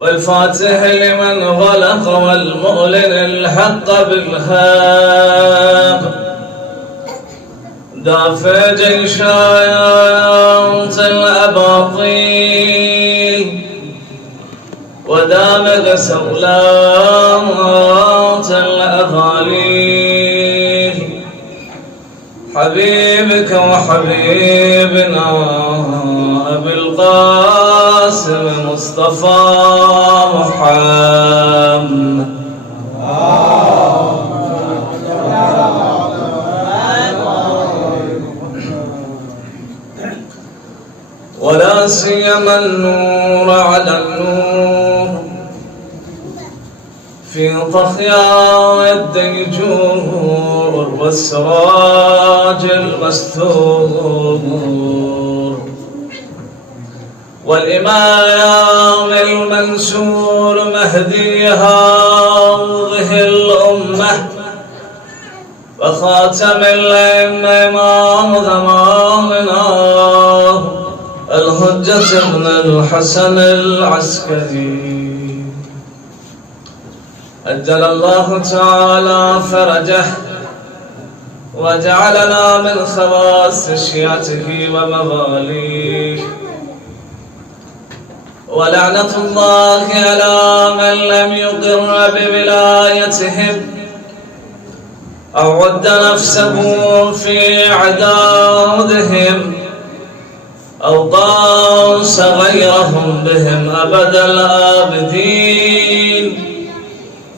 والفاتح لمن غلق والمؤلن الحق بالحق دافع جيشات الأباطيل ودامغ سولات الأغاليل حبيبك وحبيبنا أبي القاسم مصطفى محمد ولا سيما النور على النور في طخيا الديجور والسراج المستور والإمام المنشور مهدي هذه الأمة وخاتم الأئمة إمام زماننا الحجة ابن الحسن العسكري أجل الله تعالى فرجه وجعلنا من خواص شيعته ومواليه ولعنة الله على من لم يقر بولايتهم أو عد نفسه في عدادهم أو قاس غيرهم بهم أبد الآبدين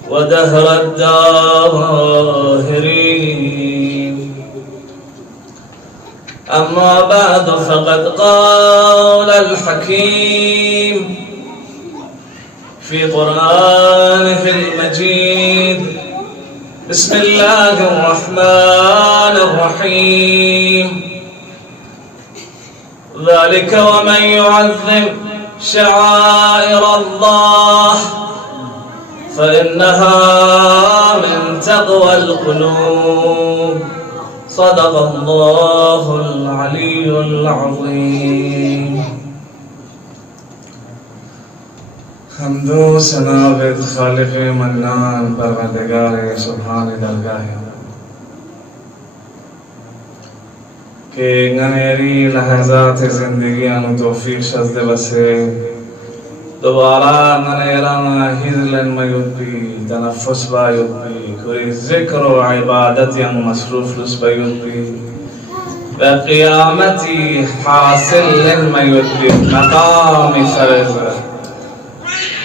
ودهر الداهرين. أما بعد فقد قال الحكيم في قرآنه المجيد بسم الله الرحمن الرحيم ذلك ومن يعظم شعائر الله فإنها من تقوى القلوب صدق الله العلي العظيم. حمد و ثنا به خالق منان پروردگار سبحان درگاہ کہ غنیری لحظات زندگی انو توفیق شزد بسے دوبارہ غنیرانا ہزلن میود بھی تنفس بایود بھی کوئی ذکر و عبادت ین مصروف لس بایود بھی وقیامتی حاصل لن میود بھی مقام فرض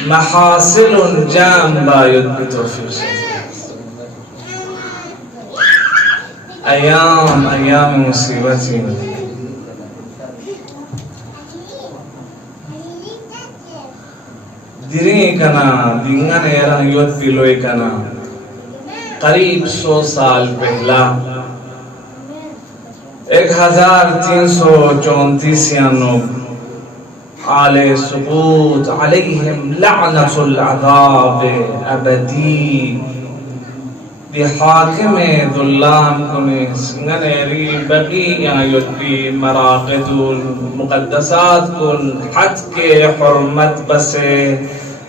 محاصل جام بایود بھی توفیق شزد أيام مصيبتي दिरी कना दिंगन एरा युद्ध पिलोय कना करीब 100 साल पहला 1334 यानो आले सुकूत अलैहिम लअनतुल अज़ाब अबदी بحاكم ظلام كنس غنيري بقية يدبي مراقد المقدسات كن حتك حرمت بسي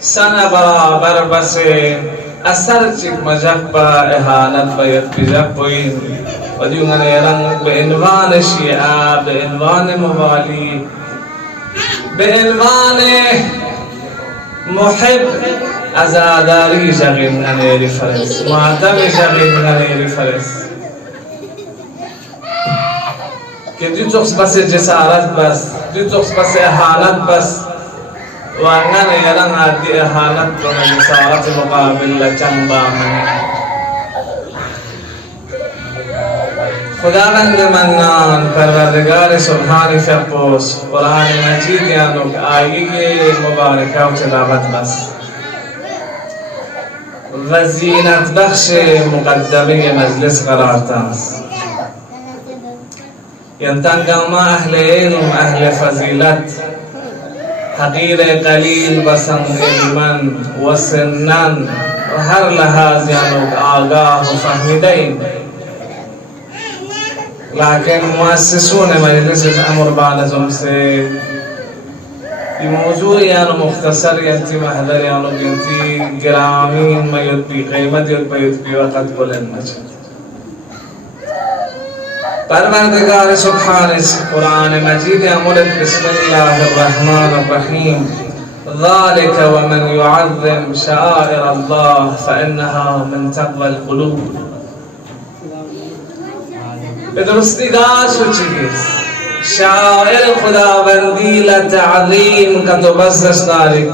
سنة برابر بسي أسرچك مجبا إهانت بيت بجبوين وديو غنيران بعنوان شيعة بعنوان موالي بعنوان محب ازاداری جغیم غنیری فرس معدم جغیم غنیری فرس که دو تخص بس جسارت بس دو تخص بس احانت بس وانگان یران عادی احانت کنه جسارت مقابل لچنگ بامنه خداوند منان پروردگار سبحان فرقوس قرآن مجید یانو آیه مبارکه و تلاوت بس وزینت بخش مقدمه مجلس قرار تاس ينتقى ما أهل علم أهل فضيلت حقير قليل بسن علما وسنا وهر لحاظ يانوك آگاه وفهمدين لكن مؤسسون مجلس الأمر بعد زمسه بموضوع يعني مختصر ينتي محضر يعني ينتي جرامين ما يدبي قيمة يدبي وقت كل المجد परवरदिगार सुब्हान इस कुरान मजीद अमूलत बिस्मिल्लाहिर्रहमानिर्रहीम ذلك ومن يعظم شعائر الله فإنها من تقوى القلوب بدرستگاه چیز شاعر خداوندی لتعظیم کا تو بس داری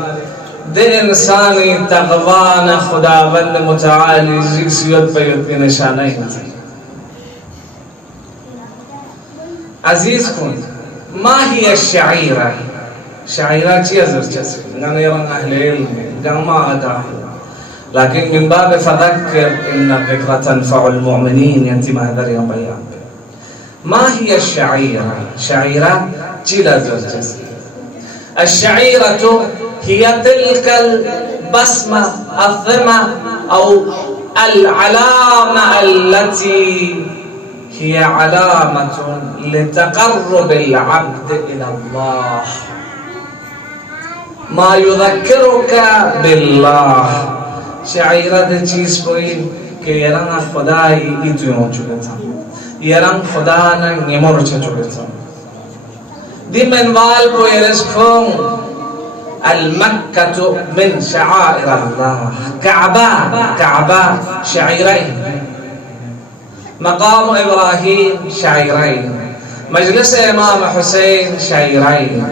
دل انسانی تقوان خداوند متعالی جسیت بیت کی نشانه عزيز كن ما هي الشعيرة؟ شعيرة شيء زرجس أنا يرون أهل العلم جماعة أهل لكن من باب فذكر إن الذكرى تنفع المؤمنين ينتمى هذا اليوم بيان ما هي الشعيرة؟ شعيرة شيء زرجس الشعيرة هي تلك البسمة الثمة أو العلامة التي هي علامة لتقرب العبد إلى الله ما يذكرك بالله شعيرة چیز کوئی کہ یران خدای ایتویون چولتا یران خدانا نیمور چولتا دی منوال کو یرسکون المكة من شعائر الله كعبة شعيرين مقام إبراهيم شعيرين مجلس إمام حسين شعيرين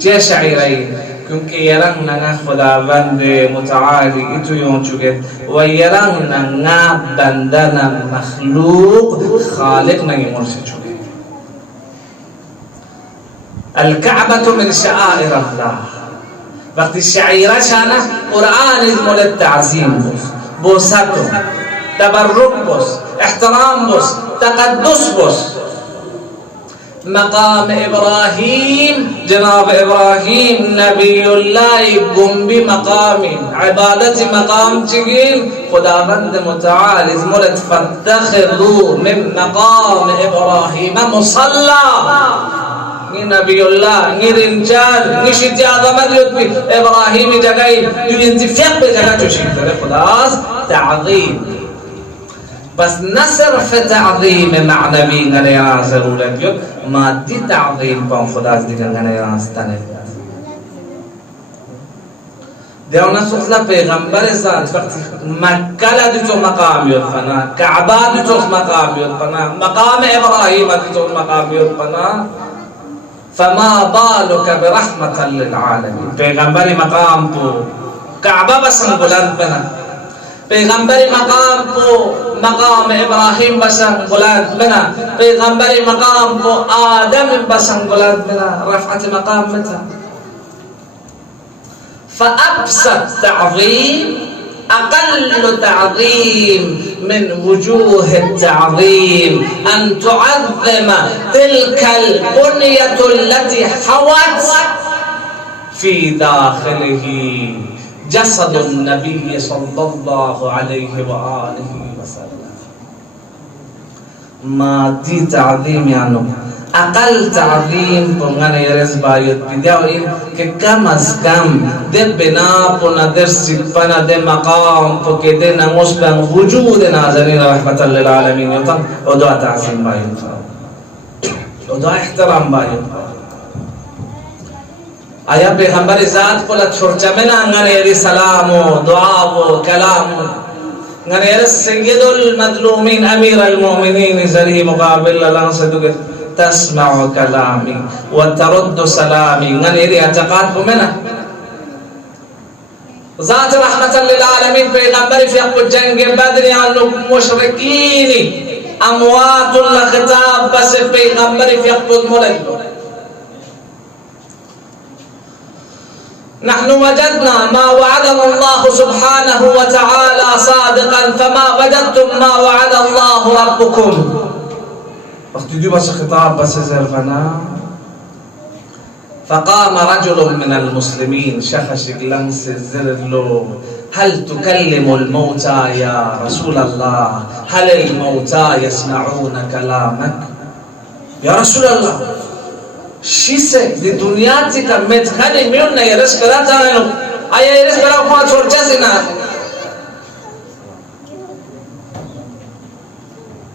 جه شعيرين क्योंकि यरंगना खुदावंद मुताली इतुयों चुके व यरंगना बंदना मखलूक खालिक नहीं मुर्से चुके الكعبة من شعائر الله وقت الشعيرة شانا قرآن اسمه للتعظيم بوساتو تبرك بوس احترام بوس تقدس بوس مقام إبراهيم جناب إبراهيم نبي الله قم بمقام عبادة مقام تجين خداوند متعالي زمرت فاتخذوا من مقام إبراهيم مصلى نبي الله نرنجال نشيت عظمة يطبي إبراهيم جاي ينتفق بجاي تشيك خلاص تعظيم بس نصرف تعظيم معنوي غنيا ضرورت يوت مادي تعظيم بان خدا دیگر غنيا استانه دیونا سوخلا پیغمبر ذات وقت مکه لدیتو مقام یوت فنا کعبه دیتو مقام یوت فنا مقام ابراهیم دیتو مقام یوت فنا فما بالك برحمة للعالمين پیغمبر مقام کو کعبه بسن بلند بنا پیغمبر مقام کو مقام ابراہیم بسن بلند بنا پیغمبر مقام کو آدم بسن بلند بنا رفعت مقام متى فأبسط تعظيم أقل تعظيم من وجوه التعظيم أن تعظم تلك البنية التي حوت في داخله جسد النبي صلى الله عليه وآله وسلم مادي تعظيم يعني أقل تعظيم بمعنى يرز بايد بداوين كم از كم ده بنا بنا در سبنا ده مقام بكده نموش بن وجود نازنين رحمة للعالمين يطن ودعاء تعظيم بايد ودعاء احترام بايد آیا پیغمبر ذات کولا چرچمنا غنیری سلام و دعا و کلام غنیر سید المظلومین امیر المؤمنین زری مقابل لان صدق تسمع كلامي وترد سلامي غنيري اعتقاد بمنا ذات رحمة للعالمين پیغمبر في اقو جنگ بدر عنو مشركين اموات لخطاب بس پیغمبر في اقو مولد نحن وجدنا ما وعدنا الله سبحانه وتعالى صادقا فما وجدتم ما وعد الله ربكم وقت دي بس خطاب بس زرفنا فقام رجل من المسلمين شخص لمس الزرلو هل تكلم الموتى يا رسول الله هل الموتى يسمعون كلامك يا رسول الله شیسه دی دنیا تی که متکنی میون نه یرس کرا جانو آیا یرس کرا پا چورچه سینا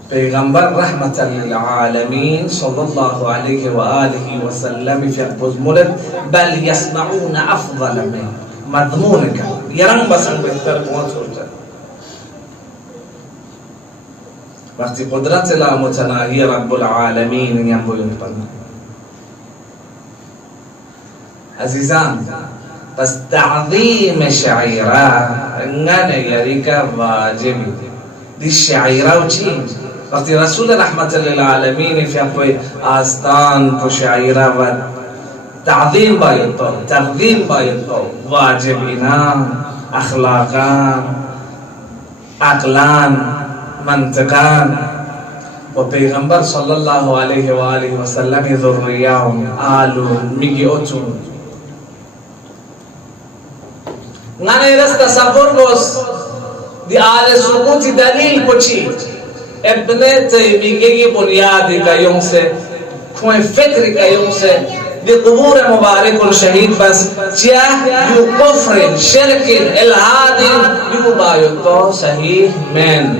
پیغمبر رحمت للعالمین صلی الله علیه و آله و سلم فی بزمولت بل یسمعون افضل من مضمون کن یران بسن بهتر پا چورچه وقتی قدرت لا متناهی رب العالمین یم بویند بنا عزیزان پس تعظیم شعیره انگانه یریکا واجبی دی شعیره و چی؟ وقتی رسول رحمت للعالمین فی اپوی آستان پو شعیره و تعظیم باید تو تقدیم باید تو واجبینا اخلاقا عقلان منطقان و پیغمبر صلی الله علیه و آله و سلم ذریان آلون میگی اتون نانے رس تصور گوس دی آل سقوطی دلیل پچی ابن تیمیگی کی بنیادی کا یوں سے کوئی فکر کا یوں سے دی قبور مبارک الشہید بس چیہ یو کفر شرک الہاد یو بایتو صحیح مین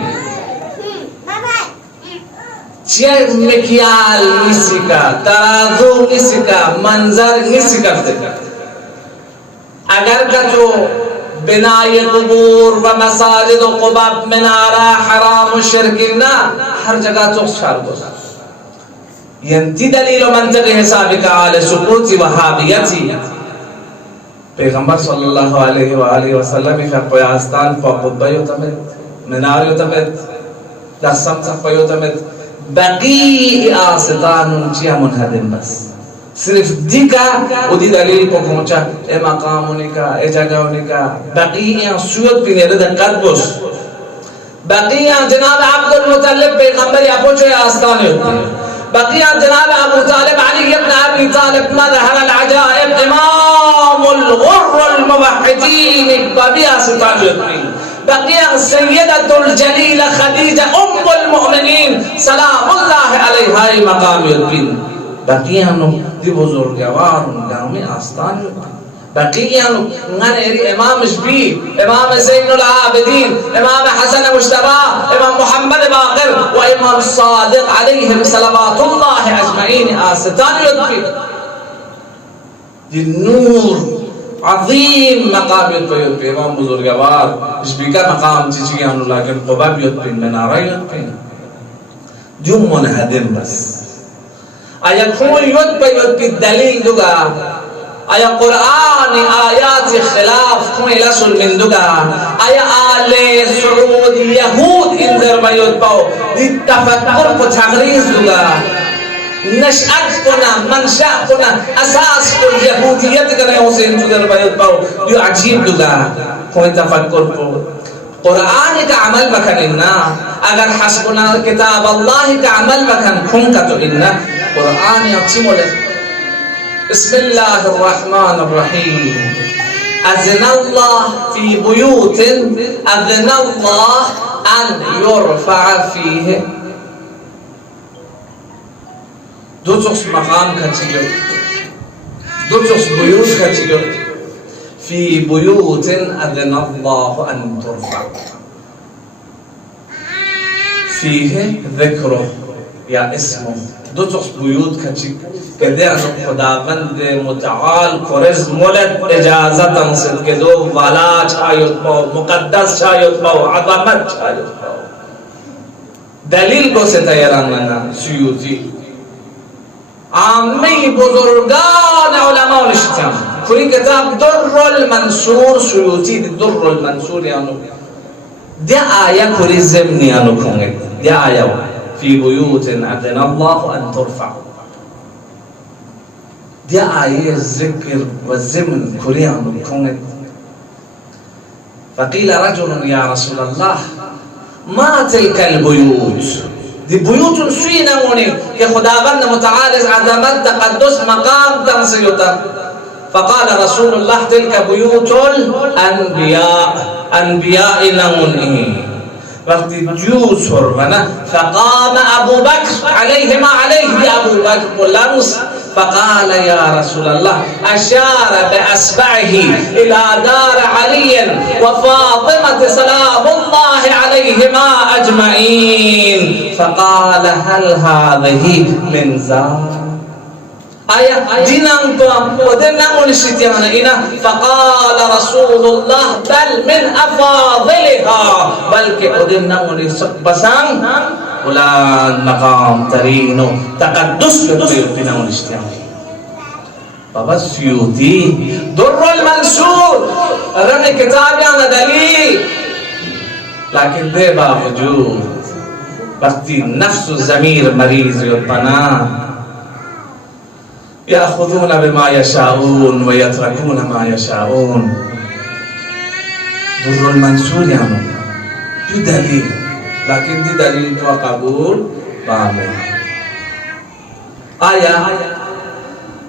چیہ مکیال نسی کا ترازو نسی کا منظر نسی کرتے اگر کا جو بنای قبور و مساجد و قباب منارہ حرام و شرکنا ہر جگہ چوک چھار گوزا ینتی دلیل و منطق حسابی کا آل سقوطی وحابیتی پیغمبر صلی اللہ علیہ وآلہ وسلم کا کوئی آستان پا قببی اتمت مناری اتمت دستم تقبی اتمت بقی آستان چیہ منہدم بس صرف دی کا او دی دلیل کو پہنچا اے مقام ہونے کا اے جگہ ہونے کا بقیہ سویت پی نیرد قدبس بقیہ جناب عبد المطلب پیغمبر یا پوچھو یا آستانی ہوتی ہے بقیہ جناب ابو طالب علی ابن ابی طالب مظہر العجائب امام الغر الموحدین بابی آستانی ہوتی ہے بقیہ سیدت الجلیل خدیجہ ام المؤمنین سلام اللہ علیہ مقام الدین بقیہ نو دی بزرگوار گامی آستان بقیہ نو غنیری امام شبیر امام زین العابدین امام حسن مجتبی امام محمد باقر و امام صادق علیہم صلوات اللہ اجمعین آستان یدفی دی نور عظیم مقام یدفی امام بزرگوار شبیر کا مقام چیچی انو لیکن قباب یدفی منارہ یدفی جو منہدم بس آیا کون یود پہ یود پی دلیل دوگا آیا قرآن آیات خلاف کون لسل من دوگا آیا آل سعود یہود اندر پہ یود پاو دی تفکر کو تغریز دوگا نشأت کنا منشأ کنا اساس کو یہودیت کرنے اسے اندر پہ یود پاو دیو عجیب دوگا کون تفکر کو قرآن کا عمل بکن اننا اگر حسبنا کتاب اللہ کا عمل بکن کن کا تو اننا قرآن یقسم لك بسم الله الرحمن الرحيم أذن الله في بيوت أذن الله أن يرفع فيه دو تخص مقام كتير دو تخص بيوت كتير في بيوت أذن الله أن ترفع فيه ذكره يا اسمه دو تخص بيوت كتير كده أنه خداوند متعال كورز مولد إجازة صد كدو والا شايد باو مقدس شايد باو عظمت شايد باو دلیل کو سے تیاران لنا سیوطی عامی بزرگان علماء نشتیان کوئی کتاب در المنصور سیوطی در المنصور یانو دیا آیا کوئی زمنی یانو کھونگے دیا آیا في بيوت أذن الله أن ترفع دي آية الذكر والزمن كلهم كونت فقيل رجل يا رسول الله ما تلك البيوت دي بيوت سوينا موني كخداوند متعال عظمت تقدس مقام تنسيوتا فقال رسول الله تلك بيوت الأنبياء نمونه وقت جوز فرمنا فقام أبو بكر عليه ما عليه أبو بكر ولمس فقال يا رسول الله أشار بأصبعه إلى دار علي وفاطمة سلام الله عليهما أجمعين فقال هل هذه من ذا آية دينان توام ودنا ونشتيانا إنا فقال رسول الله بل من أفاضلها بل كأدنا ونشتيانا ولا مقام ترينو تقدس يبقينا ونشتيانا بابا السيوطي در المنصور رن كتابيانا دليل لكن ده باوجود وقتی نفس و ضمیر مریض يبقنا يأخذون بما يشاءون ويتركون ما يشاءون در المنصور يعني دو دلیل لكن دي دلیل تو قبول بامه آیا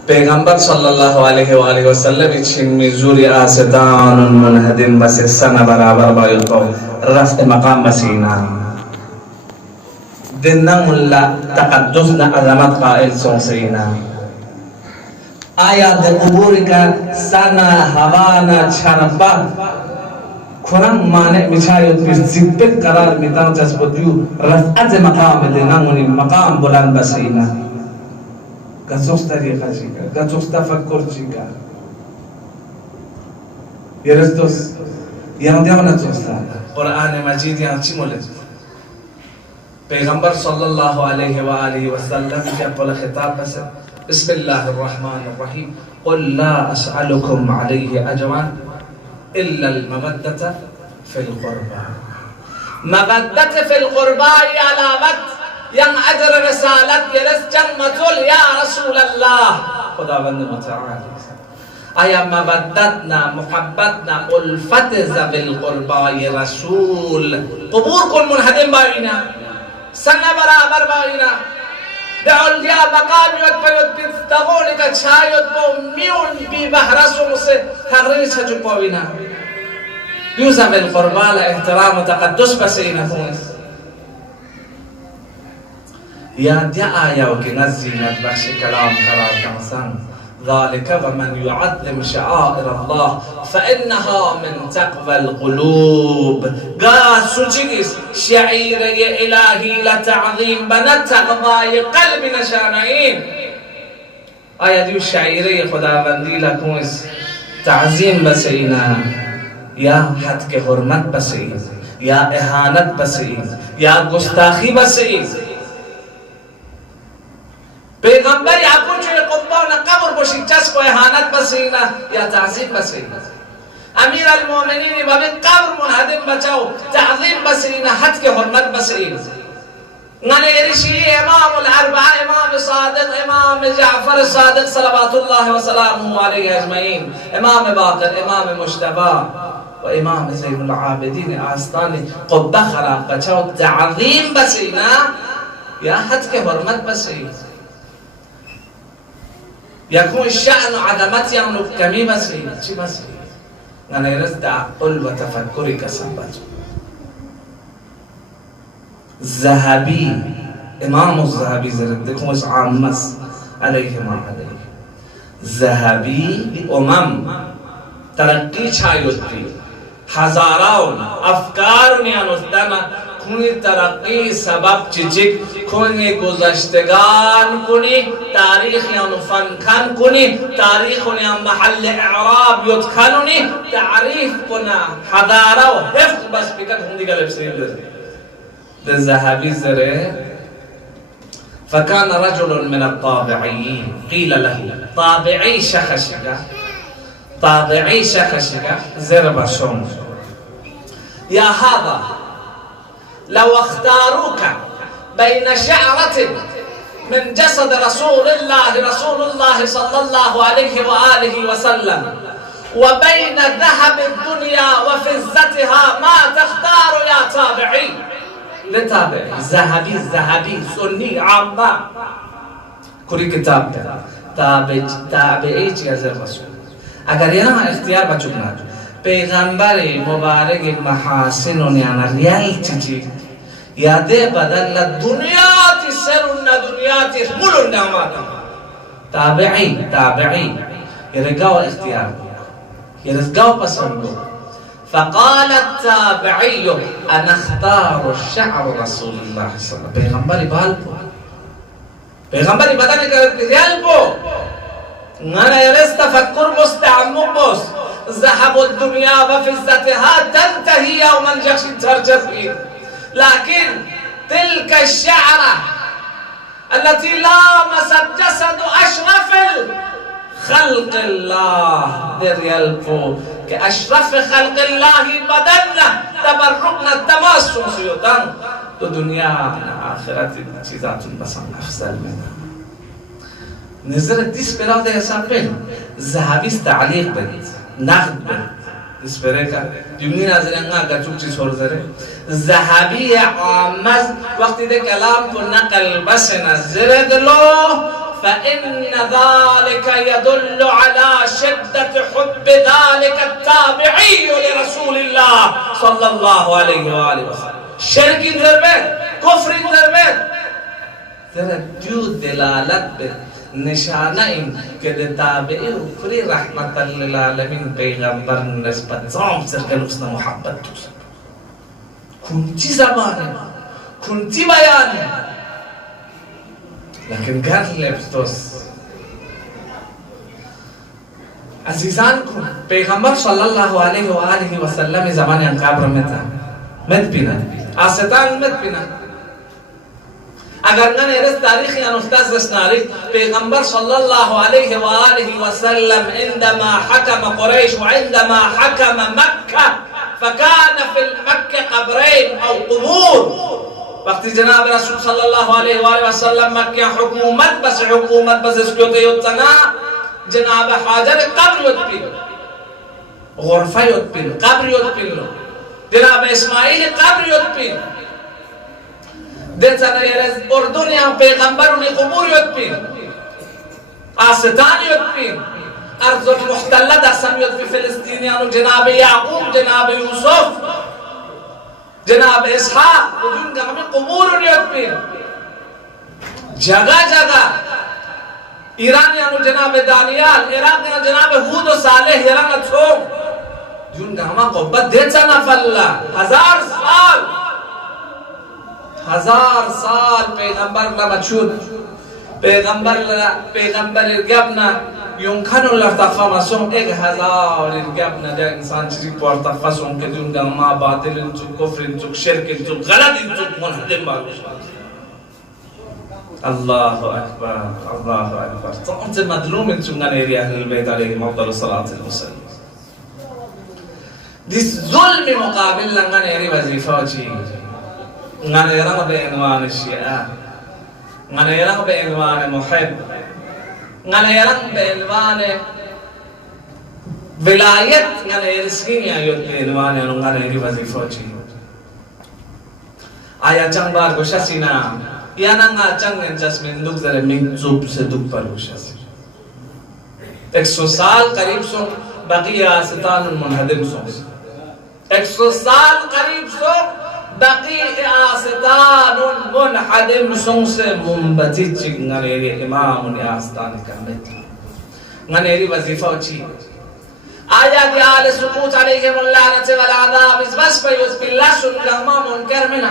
پیغمبر صلی الله علیه و آله و سلم چین میزوری آستان منهدم بس سنه برابر باید رفت مقام بسینا دننا ملا تقدسنا عظمت قائل سونسینا آیا در قبوری کا سنا هوانا چربا قرآن مانع میشاید پر زبت قرار میدن جسبتیو رفعت مقام دنمونی مقام بلند بسینا گزوس طریقه چیکا گزوس تفکر چیکا یرستوس یان دیامنا چوستا قرآن مجید یان چی مولد پیغمبر صلی الله علیه و آله و سلم کے اپنا خطاب بس بسم الله الرحمن الرحيم قل لا أسألكم عليه أجرا إلا المودة في القربى مودة في القربى على وقت ين أجر رسالة يرس جمة يا رسول الله خدا بند متعال آیا مودتنا محبتنا الفت ذوي القربى رسول قبور کن منهدم باوینا سنة برابر باوینا دعول دیا مقام یود پیود بیتدغونی که چایود با میون بی بحرسو مسه تغریب سجود باوینا یوزم القربان احترام و تقدس بسینا خونس یا دیا آیا و که نزینت بخش کلام قرار کنسان ذلك ومن يعظم شعائر الله فإنها من تقوى القلوب قال سجيس شعير إلهي لتعظيم بنت تقوى قلب نشانين آية ديو شعيري خدا بندي لكونس تعظيم بسينا يا حد کے حرمت بسين يا اهانت بسين يا گستاخی بسين پیغمبر یعقوب چوی قربان قبر باشید جس کو احانت بسینا یا تعظیم بسینا امیر المومنین و به قبر منهدم بچاو تعظیم بسینا حد کے حرمت بسینا نانے ارشی امام الاربعہ امام صادق امام جعفر صادق صلوات اللہ وسلامه علیہ اجمعین امام باقر امام مجتبی و امام زین العابدین آستانی قبہ خراب بچاو تعظیم بسینا یا حد کے حرمت بسینا يكون شأن عدمت يعني كمي مسئلة شي مسئلة أنا يرد تعقل وتفكري كسبت الذهبي إمام الذهبي زردكم عام مس عليه ما عليه الذهبي ترقی چایوتی هزاران افکار نیانوستانا کنی ترقی سبب چیچک کنی گذشتگان کنی تاریخ یانو فنکن کنی تاریخ یان محل اعراب یدکنونی تعریف کنا حضاره و حفظ بس بکن هم دیگر بسید الذهبي زره فكان رجل من الطابعيين قيل له طابعي شخشك زرب شوم يا هذا لو اختاروك بين شعرة من جسد رسول الله صلى الله عليه وآله وسلم وبين ذهب الدنيا وفزتها ما تختار يا تابعي لتابع ذهبي سني عامة كوري كتاب تابعي چیزر رسول اگر یہاں اختیار بچکنا پیغمبر مبارک محاسن و نیانا ریالتی چی یادے بدل دنیاتی سرون دنیاتی ملون ناماتا ताबिई ये रगाव इख्तियार ये रगाव पसंद हो فقال التابعي أنا اختار شعر رسول الله صلى الله عليه وسلم پیغمبر بالبو پیغمبر بدن ريال بو أنا يرس تفكر مستعمق بوس ذهب الدنيا وفزتها تنتهي يوما جخش ترجفي لكن تلك الشعرة التي لامست جسد أشرف خلق الله دريال بو كأشرف خلق الله بدننا تبركنا التماسم سيوتان تو دنيا آخرت چیزات بسان افضل منها نظر دیس براده حساب بین ذهبیس تعلیق بید نقد بید دیس برکا جمعی ناظرینگا گچوک چیز ہور زره ذهبی عامز وقتی ده کلام کو نقل بس نظر دلو فإن ذلك يدل على شدة حب ذلك التابعي لرسول الله صلى الله عليه وآله وسلم شرك دربت كفر دربت ترى جو دلالت به نشانه این که تابعی افری رحمت للعالمین پیغمبر نسبت زام سرکل حسن محبت توست کنتی زبانه کنتی بیانه لكن قال لبستوس عزیزانکم پیغمبر صلی الله علیه و آله و سلم زمان قبر مت بینا آستان مت بینا اگر نه رس تاریخی انفتاز رسناری پیغمبر صلی الله علیه و آله و سلم عندما حكم قريش وعندما حكم مكة فكان في المكة قبرين او قبور وقت جناب رسول صلی الله علیه و آله و سلم مکه حکومت بس اسکو ته یوتنا جناب حاضر قبر یوتپی غرفه یوتپی قبر یوتپی جناب اسماعیل قبر یوتپی دتنا یرز اردن یا پیغمبرون قبور یوتپی آستان یوتپی ارض المحتله دسم یوتپی فلسطینیانو جناب یعقوب جناب یوسف جناب اسحاق وجود ہمیں قبور نیت پہ جگہ جگہ ایرانیانو جناب دانیال عراقیانو جناب ہود و صالح ایران چھو جون ہمیں قبت دیتا نفلا 1000 سال پیغمبر لمچود پیغمبر ارگبنا يمكن الارتفاع مسوم 1000 الجبنة ده إنسان شريك وارتفاع سوم كدون جماعة باطل إنتو كفر إنتو شرك إنتو غلط إنتو منحدم باروش الله أكبر الله أكبر أنت مظلوم إنتو غنيري أهل البيت عليهم أفضل الصلاة والسلام ديس ظلم مقابل غنيري وظيفة وشي غنيرا بعنوان الشيعة غنيرا بعنوان محب غنيران بعنوان ولاية غنير سكين يا يوت بعنوان غنير وظيفة چی آیا چنگ بار گوشاسینا یا ننگا چنگ انچاس من دک زره من زوب سے دک پر گوشاسی 100 سال قریب سو بقیہ ستان منہدم سو 100 سال قریب سو بقیہ آستان منحدم سنس منبتی چی غنیری امام آستان کامت غنیری وظیفہ چی آیات آل سقوط علیہم اللعنت والعذاب اس بس پیوز باللہ سنگاما منکر منا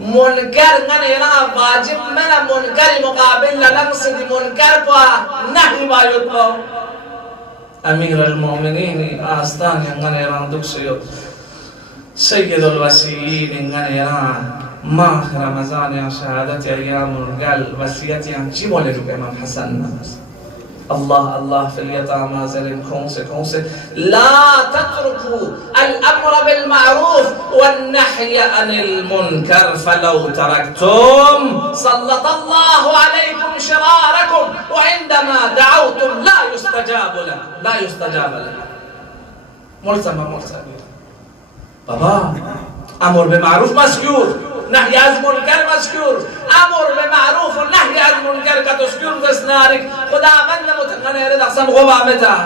منکر غنیرا واجب منا منکر مقابل لنقصد منکر پا نحی بایود پا امیر المومنین آستان غنیران دک سیو سيد الوسيلين غنيران ماه رمضان يا شهادة أيام الرجال وسيتي عن جبل الإمام حسن الله الله في اليتامى زلم كونسة لا تتركوا الأمر بالمعروف والنهي عن المنكر فلو تركتم سلط الله عليكم شراركم وعندما دعوتم لا يستجاب لكم مرتمى بابا امر بمعروف مذکور نهی از منکر مذکور امر بمعروف و نهی از منکر کا تذکر دسنارک خداوند متقنیر دقسم غبامتا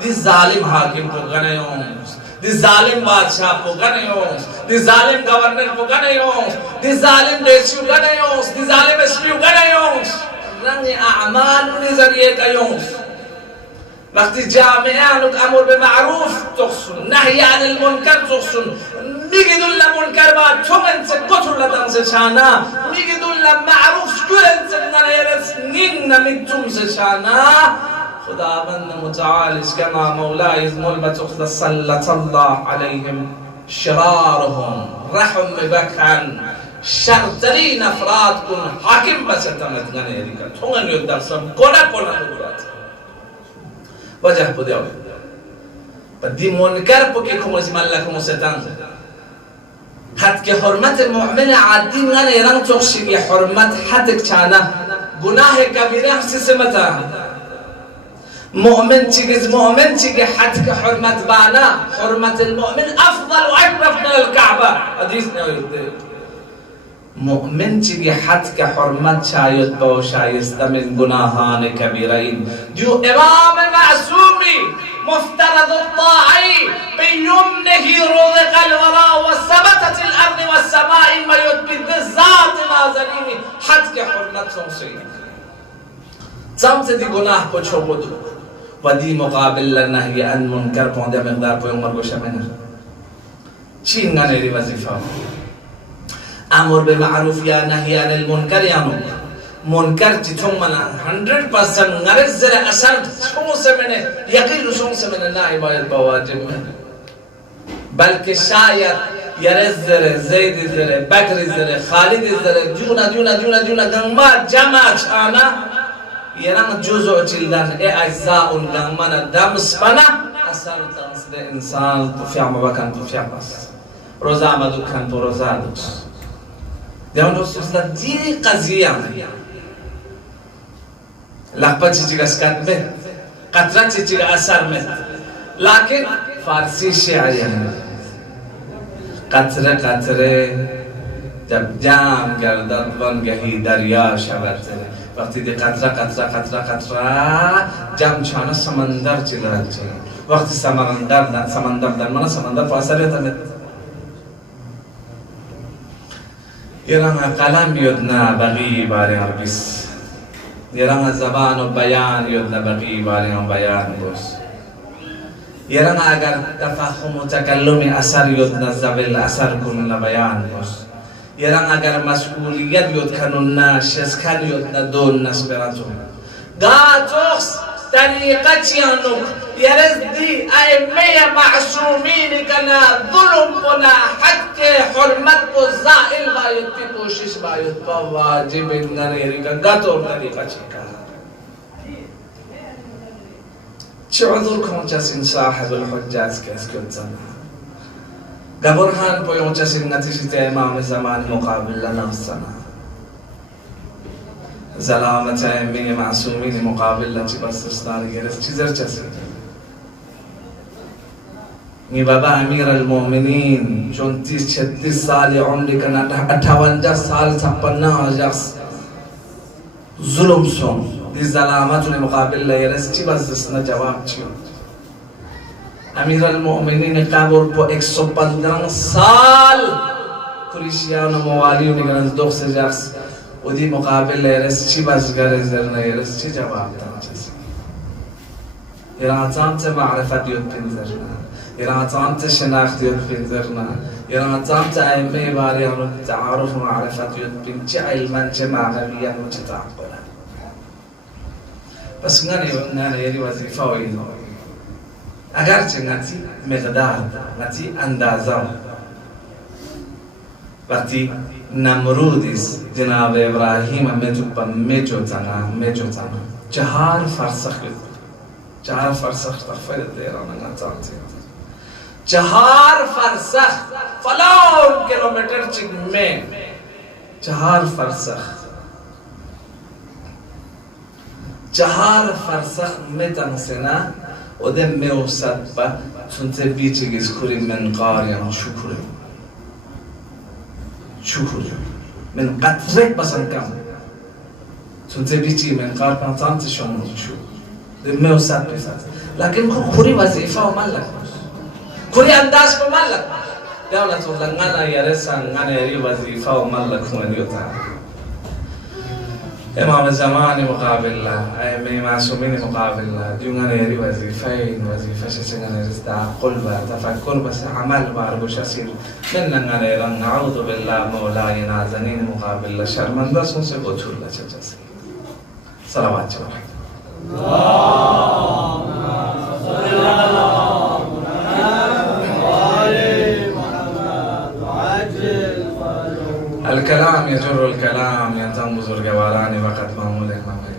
دی ظالم حاکم کو گنیوس دی ظالم بادشاہ کو گنیوس دی ظالم گورنر کو گنیوس دی ظالم ریسیو گنیوس دی ظالم اسپیو گنیوس رنگ اعمال نظریه کیونس وقتی جامعه امر به معروف تخصون نهی عن المنکر تخصون میگه دولا منکر با تو انت قطر لدنز چانا میگه دولا معروف شکر انت نرس نین نمیتونز چانا خداوند متعال كما مولاي ظلمة تخذ سلط الله عليهم شرارهم رحم بكان شرطرين افراد كن حاكم بس تمتغن يريكا تونغن يدرسم كنا بولات وجه بديو بدي منكر بكي كموزي ملكم ستان حد که حرمت مؤمن عادی نه ایران توشی حرمت حد کچانه گناه کبیره هم سیستمتا مؤمن تيجي حد كحرمة بانا حرمة المؤمن أفضل وأشرف من الكعبة حديث مؤمن تيجي حد كحرمة شايد باو شايست من گناهان كبيرين جو إمام معصومي مفترض الطاعي بيمنه رزق الوراء وثبتت الأرض والسماء ما يثبت الذات نازلين حد كحرمة سوسي سمت دي گناه کو چھوڑو و دی مقابل نهی عن منکر پونده مقدار پوی عمر گوشه منه چی نگنیری وظیفه امر به معروف یا نهی عن المنکر یا منکر چی چون منه 100% نرز زر اثر چون سمنه یقین چون سمنه نهی باید بواجب منه بلکه شاید یرز زر زید زر بکر زر خالد زر جونا گنما جمع چانا يران جزء جلدان اجزاء لمن دمس فنا اثر تنسد انسان تفيع مبكان تفيع بس روزا ما دكان تو روزا دوس دهون دوست دي قضيه لقبه چیزی اسکات به قطره چیزی اثر میں لیکن فارسی شعری ہے قطره جب جام گردد وانگهی دریا شود وقتی دی قطره جمع چانه سمندر چیلرد چی وقتی سمندر در من سمندر فاصله تمت ایران قلم یدنا بغی باری عربیس ایران زبان و بیان یدنا بغی باری بیان بس ایران اگر تفهم و تکلم اثر یدنا زبل اثر کن بیان بس ایران اگر مسئولیت یاد کنن شسکن یاد ندون نسبراتون گاتوس طریقه چیانو یرز دی ائمه معصومین کنا ظلم کنا حد حرمت کو زائل باید پی کوشش باید پا واجب نریری کا گاتور طریقه چیکا چه عذر کن چسین صاحب الحجات کس کنتن گبرهان پویون چسین نتیجه امام زمان مقابل نفسنا زلامت ائمه معصومین مقابل چی بس استاری گرفت چیزر چسین می بابا امیر المؤمنین 34 سال عمری کنا 58 سال 56 ظلم سون دی زلامت مقابل گرفت چی بس استنا جواب چیو امیر المؤمنین قبر پو 115 سال کلیشیان و موالی و نگران دوخ جخص و دی مقابل رس چی بازگر زرنه رس چی جواب دارم چیزی ایران تا معرفت یود پنزرنا ایران تا شناخت یود پنزرنا ایران تا ائمه باریان و تعارف و معرفت یود پن چه علما چه معنویان و چه تعقلا بس نانی یری وظیفه و اینو اگرچه نتی مقدار نتی اندازه وقتی نمرودیست جناب ابراهیم میجوتانا 4 فرسخ تخفیل دیران نتاتی 4 فرسخ فلان کیلومتر چک میں 4 فرسخ میتنسینا و ده میوسد با چونته بیچگیز کری من قاریان شکری من قطرک بسن کم چونته بیچی من قار پنتانت شما شو ده میوسد بیسد لیکن کری وظیفه و ملک کری انداز و ملک دولت و لنگانا یرسان نگانا یری وظیفه و ملک منیوتا امام زمانی مقابل لا ائمه معصومین مقابل لا دیونا نیری وظیفه شسنگان رزدا قلب تفکر بس عمل بارگوش اسیر من نگان نعوذ بالله مولای نازنین مقابل لا شرمنده سون سے بطول لا چجاسی صلوات چلو الكلام يجر الكلام ينتم بزرگوارانی وقت معمول امامه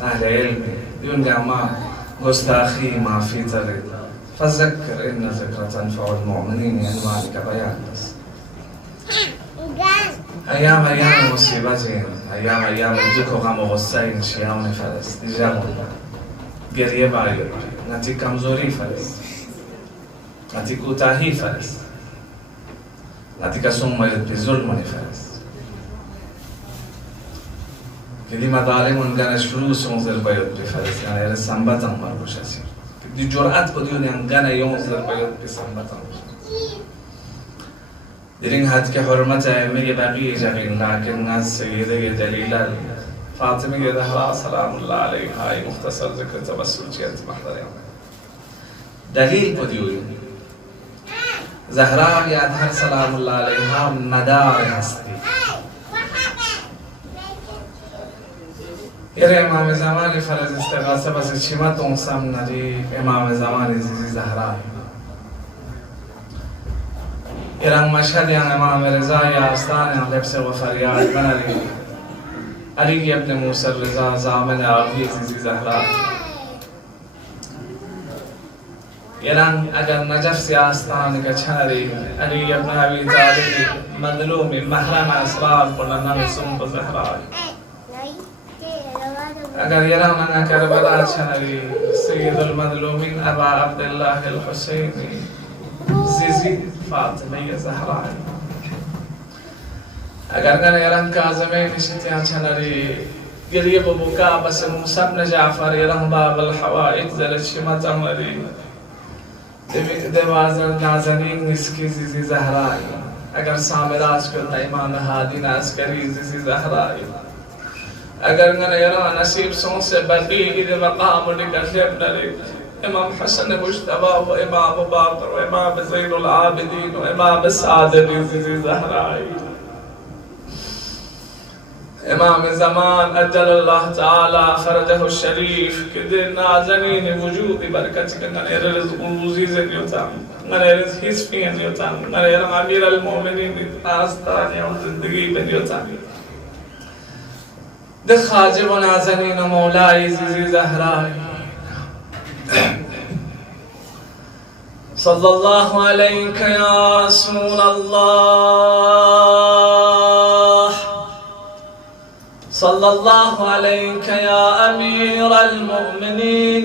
اهل علم يونگا ما گستاخی معافی ترید فذكر ان ذكر تنفع المؤمنين يعني مالك بيان بس ايام مصیبتین ايام دکھ و غم و غصه این شیعون فرست دیجامون گریه باید نتی کمزوری فرست نتی کوتاهی فرست نتی کسون ماید بی ظلم فرست کدی مظالم انگانش فلوس انزل باید بفرست یعنی اره سنبتن مرگوش اسیر دی جرأت بدیونی انگان یونزل باید بی سنبتن درین حد که حرمت ائمه بقیه جبین لكن از سیده دلیل فاطمه زهرا سلام الله علیها مختصر ذکر تبسل چیت محضر دلیل بدیونی زهرا یا اطهر سلام الله علیها مدار هستی یه امام زمانی فرض استغاثه بس چیمت اونسم ندی امام زمانی زیزی زهرا ایران مشهد یان امام رضا یا آستان لبس و فریاد بن علی ابن موسی رضا زامن آقی زیزی زهرا ایران اگر نجف سی آستان کا چھنری علی ابن ابی طالب مظلوم محرم اسرار کنن سن زهرا اگر ایران انا کربلا چھنری سید المظلومین ابا عبدالله الحسینی زیزی فاطمه زهرا اگر کن ایران کاظمه نشتیان چنری گریه ببکا بس موسیبن جعفر ایران باب الحوائج زلت شمت امری دوازر نازنین نسکی زیزی زهرا اگر سامراج کرنا امام هادی ناسکری زیزی زهرا اگر کن ایران نصیب سون سے بقی اید مقام لکشب نلی امام حسن مجتبی و امام باقر و امام زین العابدین و امام سعد زیزی زهرا امام زمان اجل الله تعالی فرجه الشریف که در نازنین وجود برکت که غنیر رزق روزی زنیوتا غنیر رزق حسفی نیوتا غنیر امیر المؤمنین آستانی و زندگی بنیوتا ده خاجب و نازنین مولای زیزی زهرای صلى الله عليك يا رسول الله صلى الله عليك يا أمير المؤمنين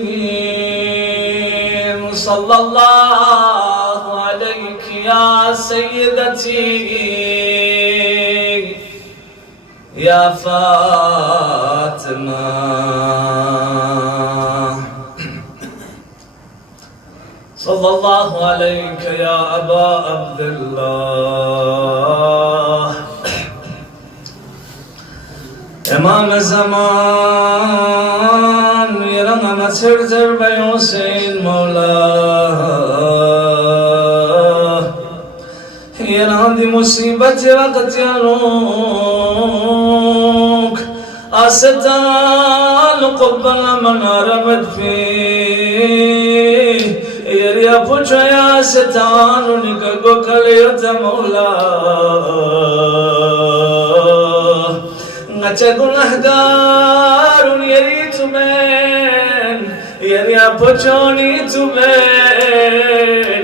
صلى الله عليك يا سيدتي يا فاطمة صلى الله عليك يا أبا عبد الله امام زمان يرغم مسرزر بيوسين مولاه يرغم دي مصيبة وقت يروك أستال قبل من رمت فيه يا پوچھو یا ستانو نکگو کلیت مولا نچه گناهگارون یری تو من یا پوچھونی تو من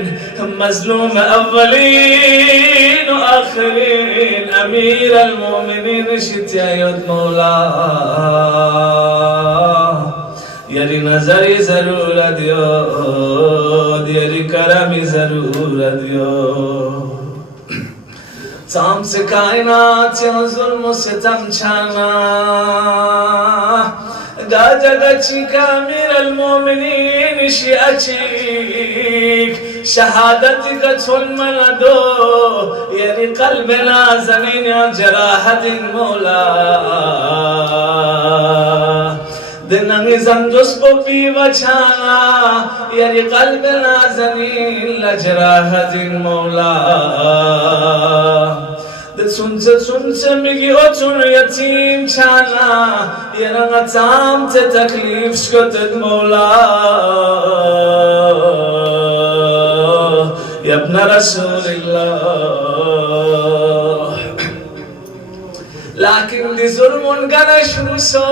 مظلوم اولین و آخرین امیر المؤمنین شتیایت مولا یری نظری ضرور دیو دیری کرمی ضرور دیو تام سے کائنات یا ظلم و ستم چھانا گا جگہ چیکا امیر المومنین شیعہ چیک شهادتك المندو يلي قلبنا زنين يا جراحة المولى دنني زنجس بي بچانا يلي قلبنا زنين لجراحة المولى سنسه میگی اتون یتیم چانا یه رنگتام تکلیف شکتت مولا یا ابن رسول الله لكن دي ظلم قنش رسوم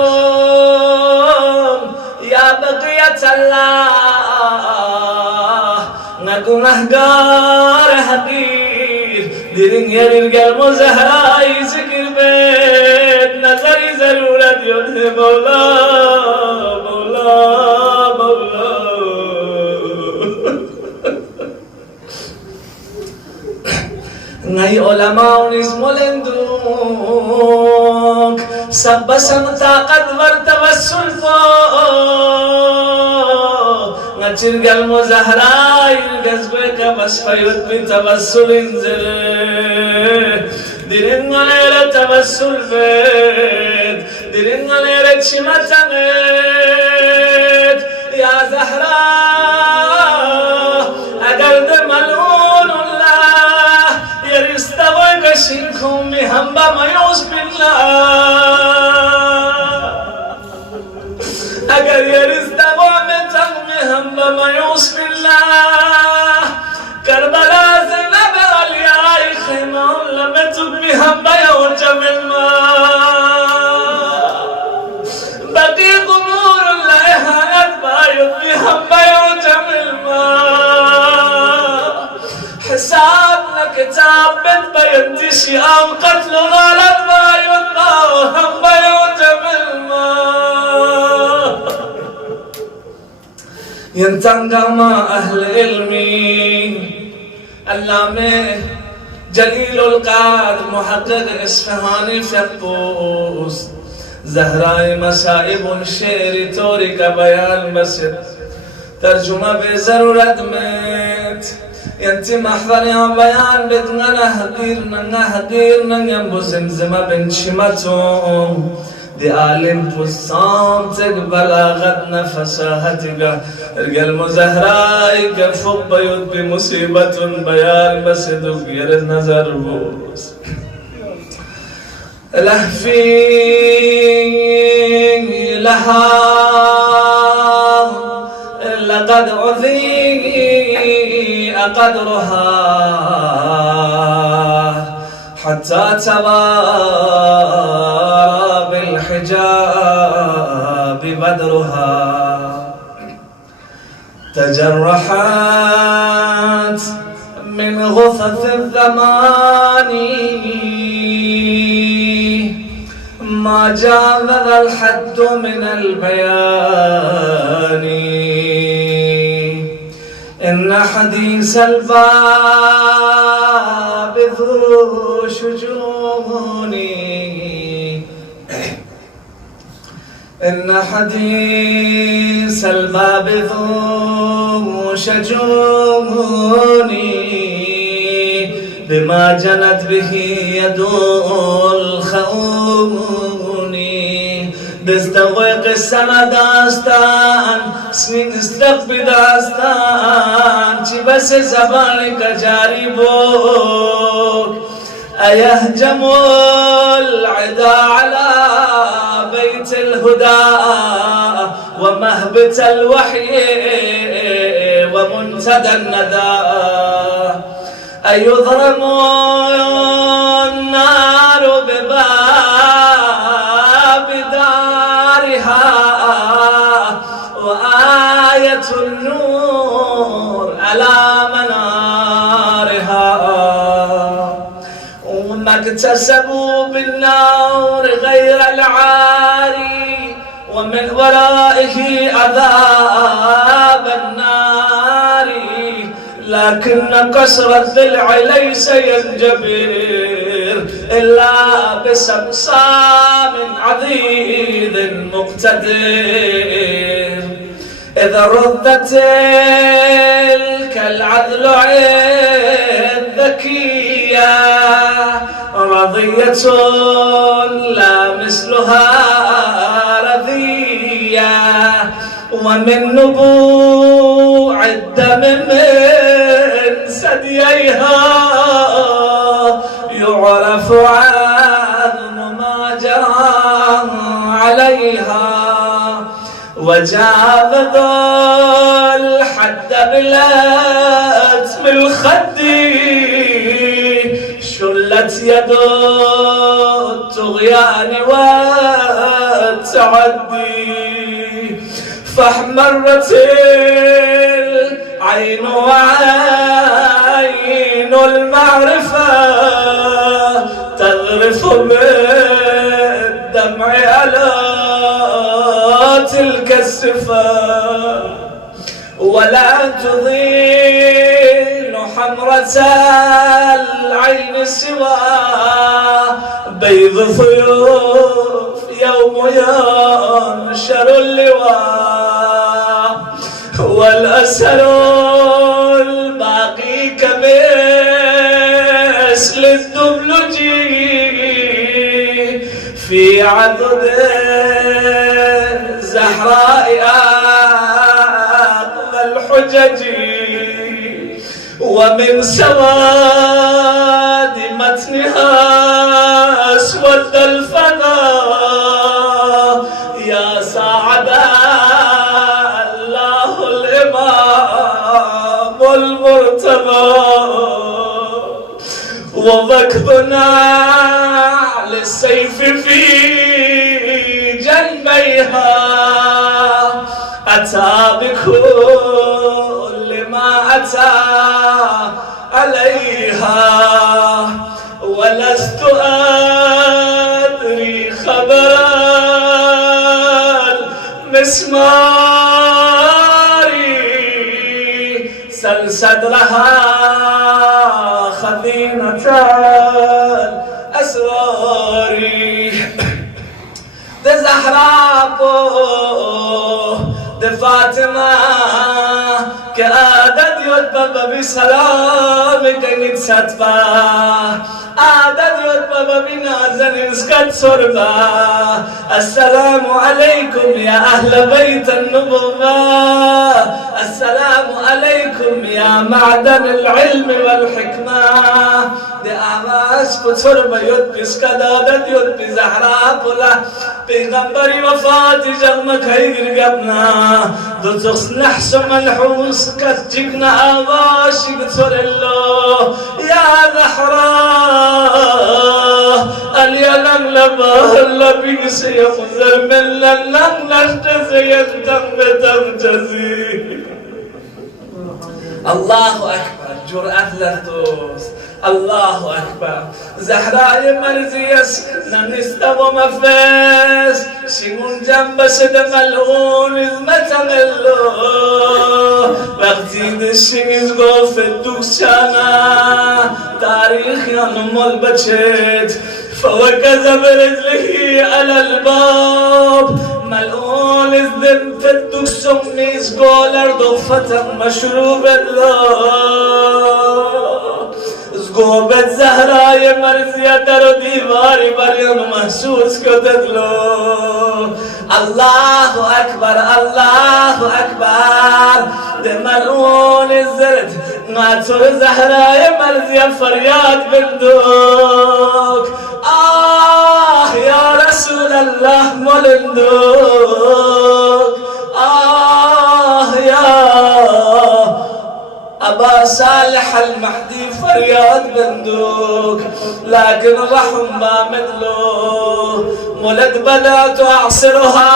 يا بقية الله نكون أهقار حقير ديرين يرجع مزهراي ذكر بيت نظري ضرورت يد مولا مولا مولا ناي علماء نسمولندوك سب سمطاقت ورتوسل فو نچرگل مزهراي الجذبك بس فيوت بتوسل انزل ديرين غير توسل بيت ديرين غير شمتنت يا زهراء اقل ملعون الله يرستغيك شنكم مهمبا ما يوز بالله اقل يرستغيك مهمبا ما يوز بالله كربلاء زينب علياء خيمة لما تبهم بيوجم الماء بقي قمور الله هانت بيوجم بيوجم الماء حسابنا كتاب بنت بينتشي أو قتل غالت بيوجم بيوجم الماء ينتقم أهل علمي علامة جليل القدر محقق اصفهاني فقوس زهراء مصائب الشعر تورك بيان بسط ترجمة بضرورت مت ينتي محضر يا بيان بدنا هدير ننجم زمزمة بن شمتهم دي عالم فصام بلاغتنا فصاحتك رجال مزهراي كفوق بيوت بمصيبة بيان بس غير نظر بوس لهفي لها لقد عذي قدرها حتى توارى بالحجاب بدرها تجرحت من غثث الزمان ما جاوز الحد من البيان إن حديث الباب ذو شجون إن حديث الباب ذو شجون بما جنت به يد الخون بستغيق السما داستان سنين استقب داستان چی بس زبانك جاري بوك أيهجم العدا على بيت الهدى ومهبت الوحي ومنتدى الندى أيضرم النار بباب دارها وآية النور على منارها وما اكتسبوا بالنار غير العاري ومن ورائه عذاب النار لكن كسر الضلع ليس ينجبر إلا بسمسام عضيد مقتدر إذا ردت العدل عين ذكية رضية لا مثلها رذية ومن نبوع الدم من ثدييها يعرف عظم ما جرى عليها وجاوز الحد بلاتم الخد شلت يد الطغيان والتعدي فاحمرت العين وعين المعرفة تذرف بالدمع على تلك الصفة ولا تضيل حمرة العين سوى بيض ضيوف يوم ينشر اللواء والأسر الباقي كمثل الدبلجي في عدد الزهراء أقوى الحجج ومن سواد متنها اسود الفضاء يا سعد الله الإمام المرتضى ومكبنا للسيف في جنبيها أتى بكل ما أتى عليها ولست أدري خبر المسمار سل صدرها خزينة الأسرار ده زهراء ده فاطمة كأدد يطبب بسلامك نتسطبا أدد يطبب بنازن اسكت صربا السلام عليكم يا أهل بيت النبوة السلام عليكم يا معدن العلم والحكمة ده آواز كتربا يطبس كدادد يطبس زهراء بلا پیغمبری وفاتی جغمک هیگر گبنا دو تخص نحس منحوس کت جگنا آواشی بطور الله یا زهراء اليلم لباه اللبی سيخزر من لنم نشتزي ينتم بتمتزي الله أكبر جرأة للدوس الله أكبر زهراء مرزيس نمستو مفاس شمون جنب سد ملعون إذمة ملو وقتی دشینیز گفت دوکشانا تاریخ یانمال بچت فوكز برجله على الباب ملعون الذم تدوكسم نيز قولر ضفتم مشروب الله زقوبت زهراء مرزية در دیواری بریان محسوس کدت لو الله أكبر الله أكبر ده ملعون الزرد ناتور زهراء مرزية فریاد بندوك يا رسول الله ملندوك يا أبا صالح المهدي فرياد بندوك لكن رحم ما مثله ملد بدأت أعصرها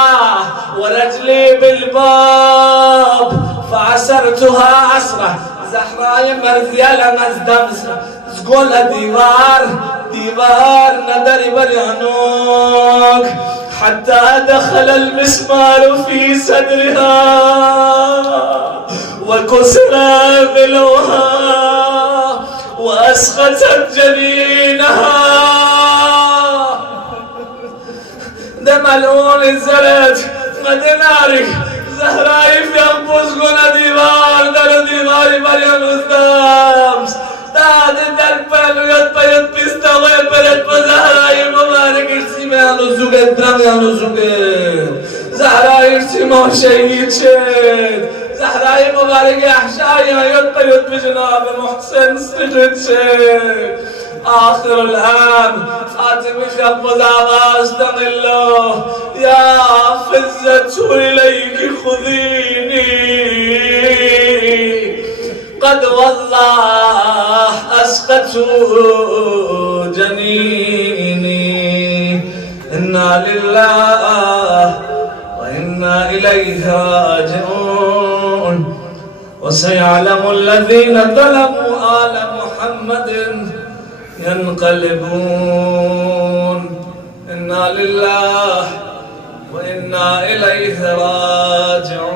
ورجلي بالباب فعصرتها عصرة زهراء مرزية لمزدمس زقول ديوار ندري بريانوك حتى دخل المسمار في صدرها وكسر بلوها وأسقطت جنينها ده ملعون الزلت مدناري زهرای فیامپوز گونه دیوار در دیواری مریم استامس داد در پلویت پیت پیستاوی پرت پا زهرای مبارک ارسی میانو زوگت درمیانو زوگت زهرای ارسی ما شهید شد زهرای مبارک احشای آیت پیت بجناب محسن سجد شد آخر الأمر فاطمة خبز عباس دم الله يا فزة إليك خذيني قد والله أسقط جنيني إنا لله وإنا إليه راجعون وسيعلم الذين ظلموا آل محمد ينقلبون إنا لله وإنا إليه راجعون